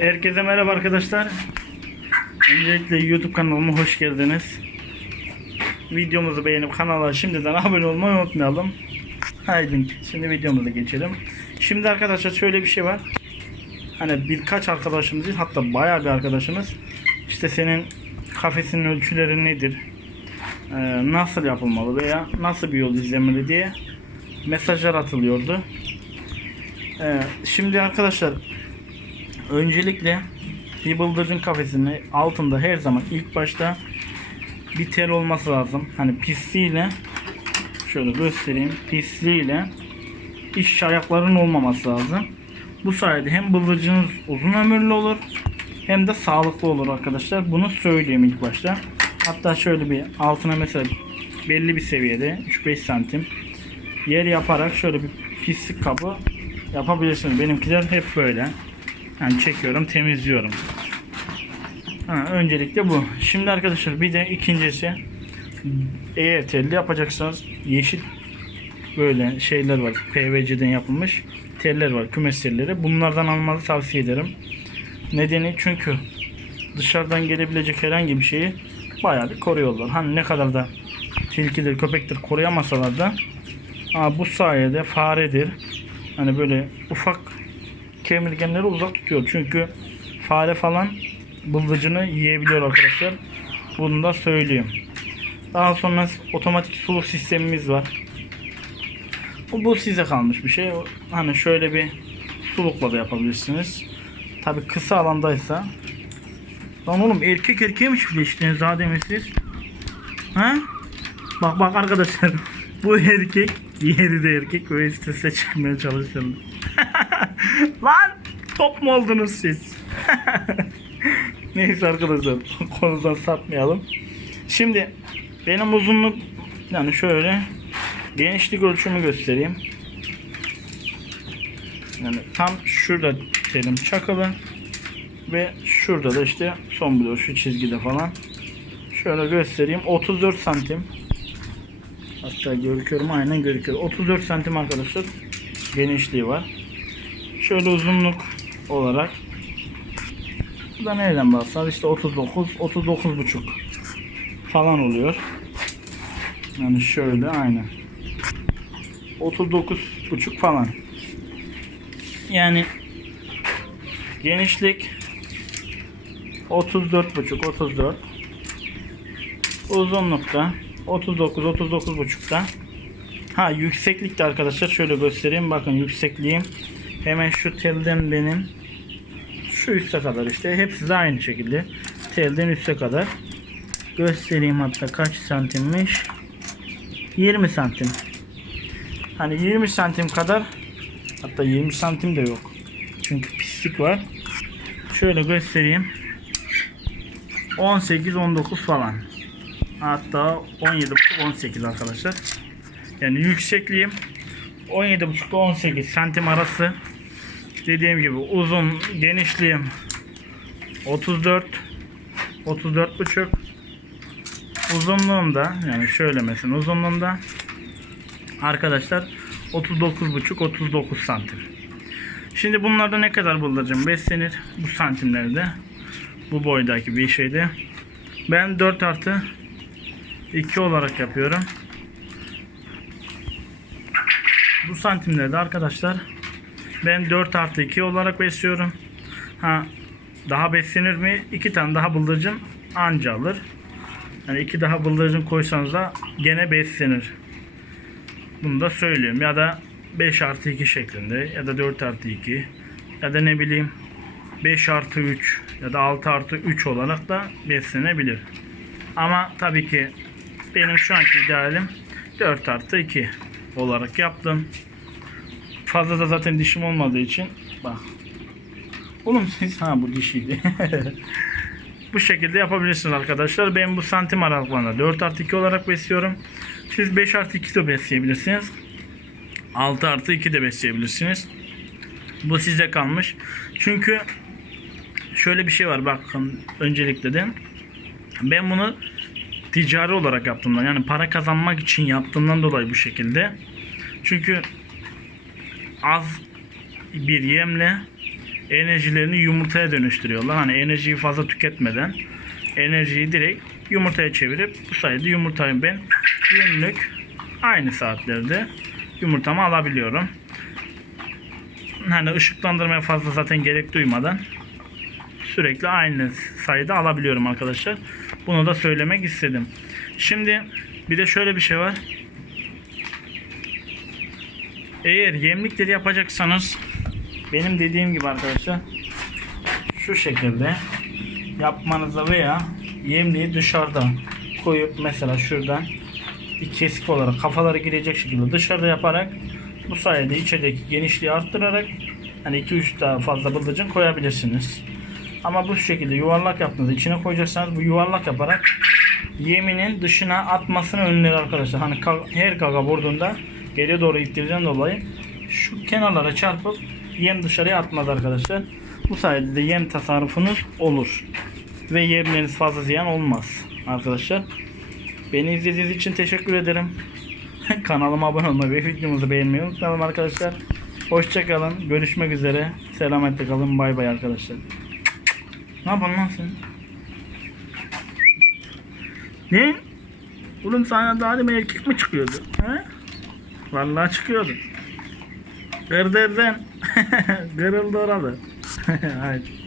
Herkese merhaba arkadaşlar. Öncelikle YouTube kanalıma hoş geldiniz. Videomuzu beğenip kanala şimdiden abone olmayı unutmayalım. Haydi şimdi videomuza geçelim. Şimdi arkadaşlar şöyle bir şey var. Hani birkaç arkadaşımız değil, hatta bayağı bir arkadaşımız işte senin kafesinin ölçüleri nedir? Ee, nasıl yapılmalı veya nasıl bir yol izlemeli diye mesajlar atılıyordu. Ee, şimdi arkadaşlar öncelikle bir bıldırcın kafesinin altında her zaman ilk başta bir tel olması lazım. Hani pisliğiyle şöyle göstereyim. Pisliğiyle iç ayakların olmaması lazım. Bu sayede hem bıldırcınız uzun ömürlü olur hem de sağlıklı olur arkadaşlar. Bunu söyleyeyim ilk başta. Hatta şöyle bir altına mesela belli bir seviyede 3-5 santim yer yaparak şöyle bir pislik kabı yapabilirsiniz. Benimkiler hep böyle. Yani çekiyorum, temizliyorum. Ha, öncelikle bu. Şimdi arkadaşlar bir de ikincisi eğer telli yapacaksanız yeşil böyle şeyler var. PVC'den yapılmış teller var. Kümes telleri. Bunlardan almanızı tavsiye ederim. Nedeni çünkü dışarıdan gelebilecek herhangi bir şeyi bayağı bir koruyorlar. Hani ne kadar da tilkidir, köpektir koruyamasalar da ama bu sayede faredir. Hani böyle ufak kemirgenleri uzak tutuyor. Çünkü fare falan bıldırcını yiyebiliyor arkadaşlar. Bunu da söyleyeyim. Daha sonra otomatik suluk sistemimiz var. Bu, size kalmış bir şey. Hani şöyle bir sulukla da yapabilirsiniz. Tabi kısa alandaysa. Lan oğlum erkek erkeğe mi çiftleştiniz daha demin? Ha? Bak bak arkadaşlar. Bu erkek, diğeri de erkek ve üst çıkmaya çalışıyor. Lan top mu oldunuz siz? Neyse arkadaşlar konudan sapmayalım. Şimdi benim uzunluk yani şöyle genişlik ölçümü göstereyim. Yani tam şurada telim çakalı ve şurada da işte son bloğu şu çizgide falan. Şöyle göstereyim. 34 santim. Hatta görüküyorum aynen görüküyor. 34 santim arkadaşlar genişliği var. Şöyle uzunluk olarak bu da nereden baksan işte 39 39 buçuk falan oluyor. Yani şöyle aynen. 39 buçuk falan. Yani genişlik 34 buçuk 34 uzunlukta 39 39 buçukta ha yükseklikte arkadaşlar şöyle göstereyim bakın yüksekliğim hemen şu telden benim şu üste kadar işte. Hepsi de aynı şekilde telden üste kadar. Göstereyim hatta kaç santimmiş? 20 santim. Hani 20 santim kadar hatta 20 santim de yok. Çünkü pislik var. Şöyle göstereyim. 18 19 falan. Hatta 17 18 arkadaşlar. Yani yüksekliğim 17 ile 18 santim arası. Dediğim gibi uzun genişliğim 34 34 buçuk. Uzunluğumda yani şöyle mesela uzunluğumda arkadaşlar 39 buçuk 39 santim. Şimdi bunlarda ne kadar bıldırcın beslenir bu santimlerde. Bu boydaki bir şeyde ben 4 artı 2 olarak yapıyorum bu santimlerde arkadaşlar ben 4 artı 2 olarak besliyorum. Ha daha beslenir mi? 2 tane daha bıldırcın anca alır. Yani iki daha bıldırcın koysanız da gene beslenir. Bunu da söylüyorum. Ya da 5 artı 2 şeklinde ya da 4 artı 2 ya da ne bileyim 5 artı 3 ya da 6 artı 3 olarak da beslenebilir. Ama tabii ki benim şu anki idealim 4 artı 2 olarak yaptım. Fazla da zaten dişim olmadığı için bak. Oğlum siz ha bu dişiydi. bu şekilde yapabilirsiniz arkadaşlar. Ben bu santim aralıklarında 4 artı 2 olarak besliyorum. Siz 5 artı 2 de besleyebilirsiniz. 6 artı 2 de besleyebilirsiniz. Bu size kalmış. Çünkü şöyle bir şey var bakın öncelikle de ben bunu ticari olarak yaptığımdan yani para kazanmak için yaptığımdan dolayı bu şekilde. Çünkü az bir yemle enerjilerini yumurtaya dönüştürüyorlar. Hani enerjiyi fazla tüketmeden enerjiyi direkt yumurtaya çevirip bu sayede yumurtayı ben günlük aynı saatlerde yumurtamı alabiliyorum. Hani ışıklandırmaya fazla zaten gerek duymadan sürekli aynı sayıda alabiliyorum arkadaşlar. Bunu da söylemek istedim. Şimdi bir de şöyle bir şey var. Eğer yemlikleri yapacaksanız benim dediğim gibi arkadaşlar şu şekilde yapmanızda veya yemliği dışarıda koyup mesela şuradan bir kesik olarak kafaları girecek şekilde dışarıda yaparak bu sayede içerideki genişliği arttırarak hani 2-3 daha fazla bıldırcın koyabilirsiniz. Ama bu şekilde yuvarlak yaptığınızda içine koyacaksanız bu yuvarlak yaparak yeminin dışına atmasını önler arkadaşlar. Hani her kaga vurduğunda geriye doğru ittirdiğinden dolayı şu kenarlara çarpıp yem dışarıya atmaz arkadaşlar. Bu sayede de yem tasarrufunuz olur. Ve yemleriniz fazla ziyan olmaz arkadaşlar. Beni izlediğiniz için teşekkür ederim. Kanalıma abone olmayı ve videomuzu beğenmeyi unutmayalım arkadaşlar. Hoşçakalın. Görüşmek üzere. Selametle kalın. Bay bay arkadaşlar. Ne yapalım lan sen? Ne? Oğlum sana daha demin erkek mi çıkıyordu? He? Vallahi çıkıyordu. Kırdırdın. Kırıldı oralı. Haydi.